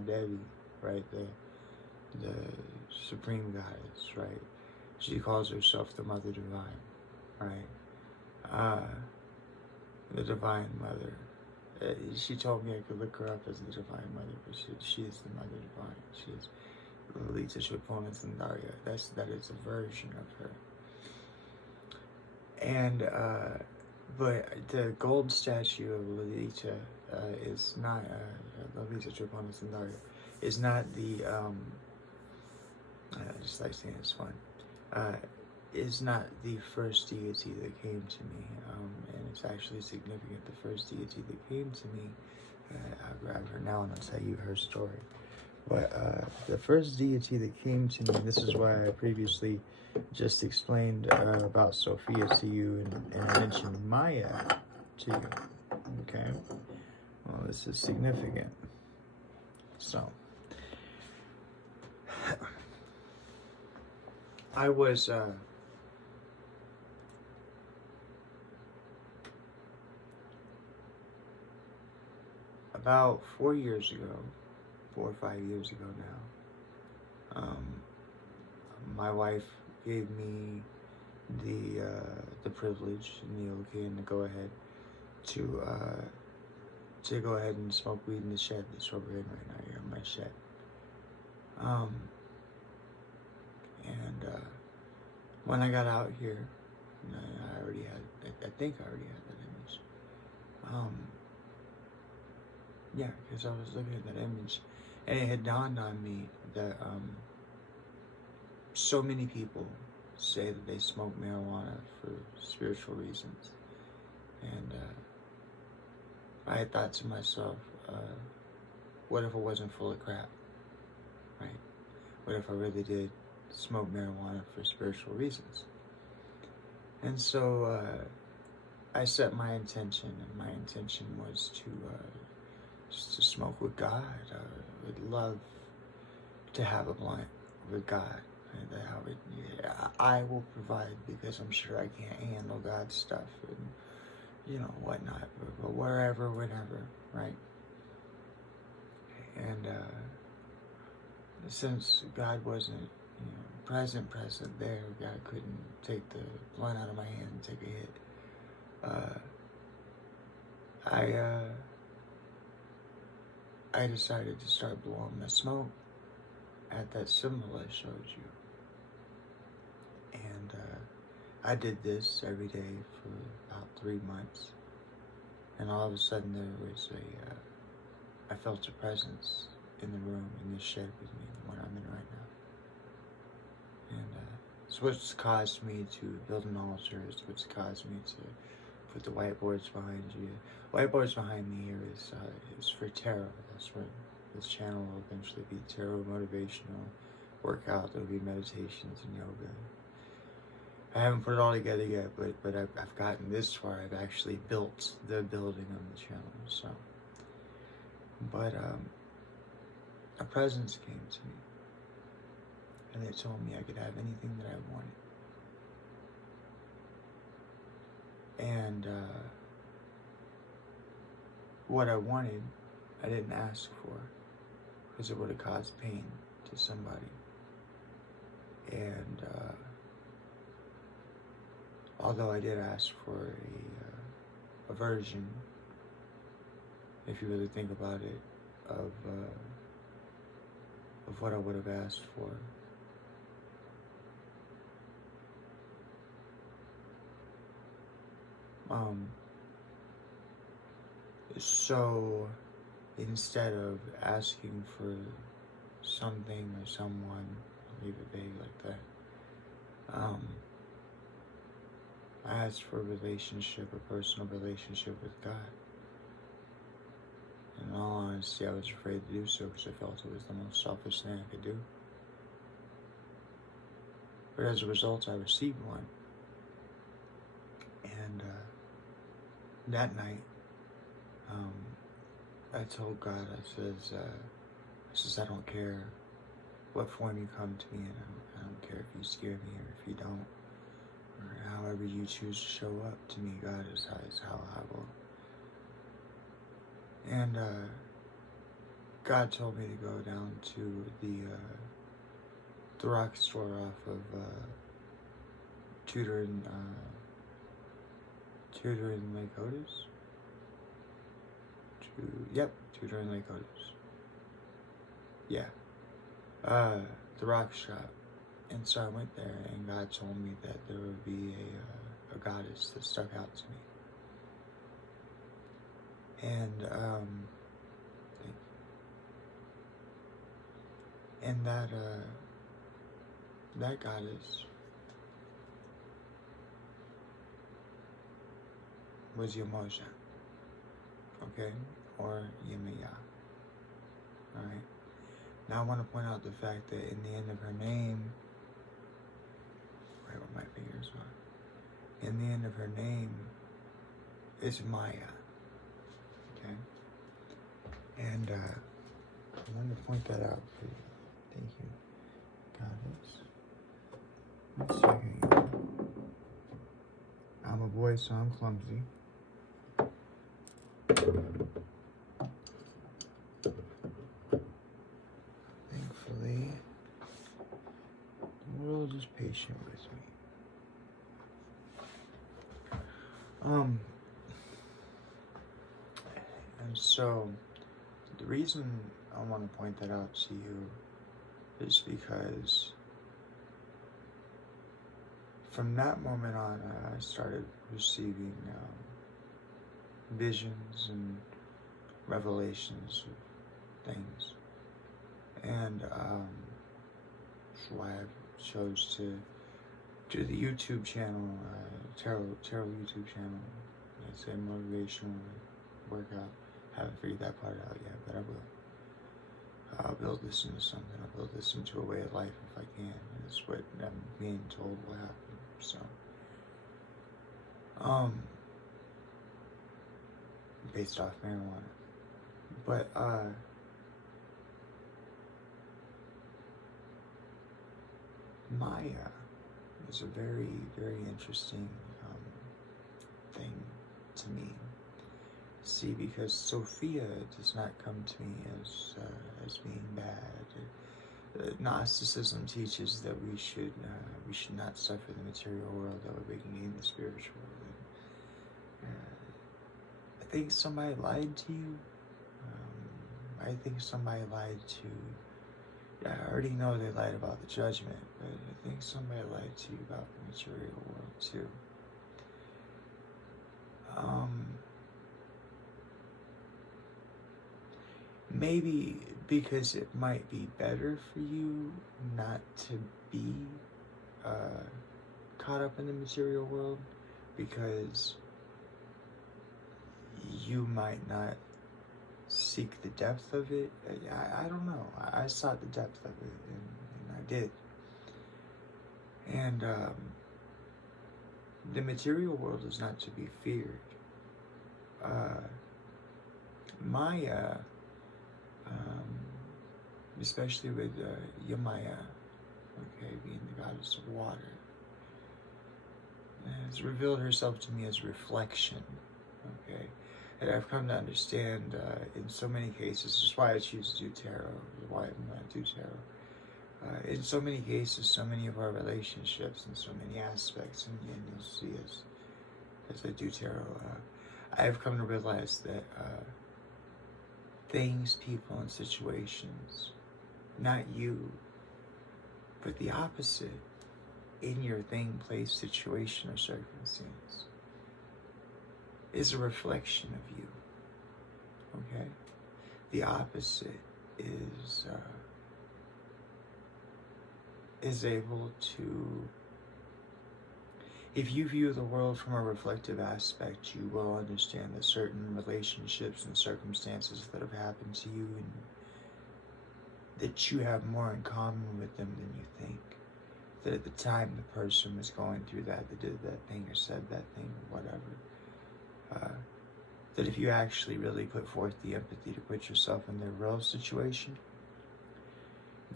Devi, right? The Supreme Goddess, right? She calls herself the Mother Divine, right? The Divine Mother. She told me I could look her up as the Divine Mother, but she is the Mother Divine. She is Lalita Shipona Sundarya. That is a version of her. And but the gold statue of Lalita is not Lalita Shipona Sundarya is not the I just like saying it's fun. Is not the first deity that came to me, and it's actually significant. The first deity that came to me, I'll grab her now and I'll tell you her story. But the first deity that came to me, this is why I previously just explained about Sophia to you, and I mentioned Maya to you. Okay? Well, this is significant. So, I was about 4 years ago, 4 or 5 years ago now, my wife gave me the privilege and the okay and the go ahead to go ahead and smoke weed in the shed. That's what we're in right now. You're in my shed. And when I got out here, I already had. I think I already had that image. Yeah, because I was looking at that image, and it had dawned on me that so many people say that they smoke marijuana for spiritual reasons, and I had thought to myself, what if it wasn't full of crap, right? What if I really did smoke marijuana for spiritual reasons? And so I set my intention, and my intention was just to smoke with God. I would love to have a blunt with God. And I will provide, because I'm sure I can't handle God's stuff and whatnot, but wherever, whenever, right? And since God wasn't present there, God couldn't take the blunt out of my hand and take a hit. I decided to start blowing the smoke at that symbol I showed you. And I did this every day for about 3 months. And all of a sudden there was I felt a presence in the room, in this shed with me, the one I'm in right now. And it's what's caused me to build an altar. It's what's caused me to put the whiteboards behind you. Whiteboards behind me here is for tarot. That's what this channel will eventually be. Tarot, motivational, workout. There'll be meditations and yoga. I haven't put it all together yet, but I've gotten this far. I've actually built the building of the channel. So, but a presence came to me, and they told me I could have anything that I wanted. And what I wanted, I didn't ask for, because it would have caused pain to somebody. And although I did ask for a version, if you really think about it, of what I would have asked for. So instead of asking for something or someone, I'll leave it vague like that, I asked for a relationship, a personal relationship with God. In all honesty, I was afraid to do so because I felt it was the most selfish thing I could do. But as a result, I received one. And that night, I told God, I says, I don't care what form you come to me in. I don't care if you scare me or if you don't, or however you choose to show up to me. God is how I will. And God told me to go down to the rock store off of Tudor and Lake Otis. Yep, Tudor and Lake Otis. Yeah, the rock shop. And so I went there, and God told me that there would be a goddess that stuck out to me. And that goddess was Yamoja, okay, or Yemaya. All right. Now I want to point out the fact that in the end of her name, right where my fingers are, in the end of her name is Maya. Okay? And I wanted to point that out for you. Thank you, goddess. 1 second. I'm a boy, so I'm clumsy. Thankfully, the world is patient with me. And so, the reason I want to point that out to you is because from that moment on, I started receiving visions and revelations of things. And that's why I chose to do the YouTube channel, tarot YouTube channel. It's a motivational workout. Haven't figured that part out yet, but I will. I'll build this into something. I'll build this into a way of life if I can. And it's what I'm being told will happen. So, based off marijuana. But, Maya is a very, very interesting thing to me. See, because Sophia does not come to me as being bad. Gnosticism teaches that we should not suffer the material world, that we can gain the spiritual world. I think somebody lied to you. I think somebody lied to. I already know they lied about the judgment, but I think somebody lied to you about the material world too. Maybe because it might be better for you not to be caught up in the material world, because you might not seek the depth of it. I don't know. I sought the depth of it, and I did. And the material world is not to be feared. Maya, especially with Yemaya, okay, being the goddess of water, has revealed herself to me as reflection, okay? And I've come to understand in so many cases, this is why I choose to do tarot, why I'm going to do tarot. In so many cases, so many of our relationships and so many aspects, and you'll see as I do tarot, I've come to realize that things, people, and situations, not you, but the opposite in your thing, place, situation, or circumstance is a reflection of you, okay? The opposite is able to, if you view the world from a reflective aspect, you will understand that certain relationships and circumstances that have happened to you, and that you have more in common with them than you think. That at the time the person was going through that, they did that thing or said that thing or whatever, that if you actually really put forth the empathy to put yourself in their real situation,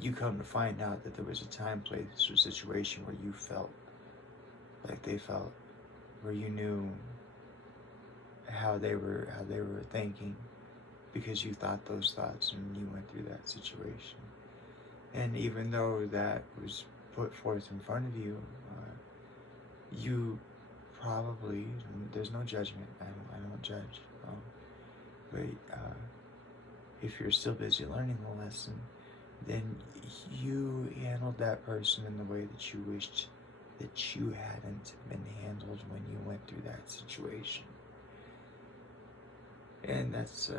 you come to find out that there was a time, place, or situation where you felt like they felt, where you knew how they were thinking, because you thought those thoughts and you went through that situation. And even though that was put forth in front of you, you probably, there's no judgment, I don't judge, but if you're still busy learning the lesson, then you handled that person in the way that you wished that you hadn't been handled when you went through that situation. And that's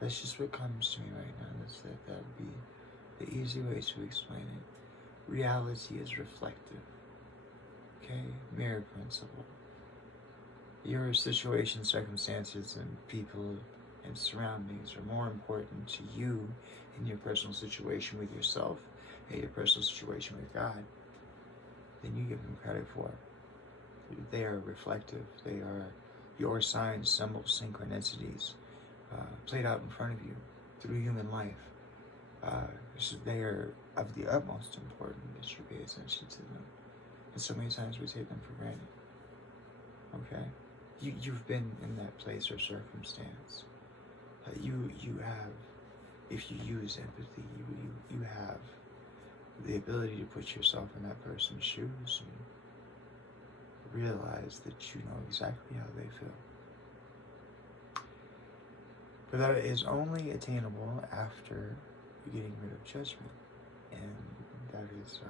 just what comes to me right now. That would be the easy way to explain it. Reality is reflective. Okay? Mirror principle. Your situation, circumstances, and people and surroundings are more important to you in your personal situation with yourself and your personal situation with God than you give them credit for. They are reflective. They are your signs, symbols, synchronicities played out in front of you through human life. So they are of the utmost importance that you pay attention to them. And so many times we take them for granted. Okay? You've been in that place or circumstance. You have, if you use empathy, you have the ability to put yourself in that person's shoes and realize that you know exactly how they feel. But that is only attainable after getting rid of judgment. And that is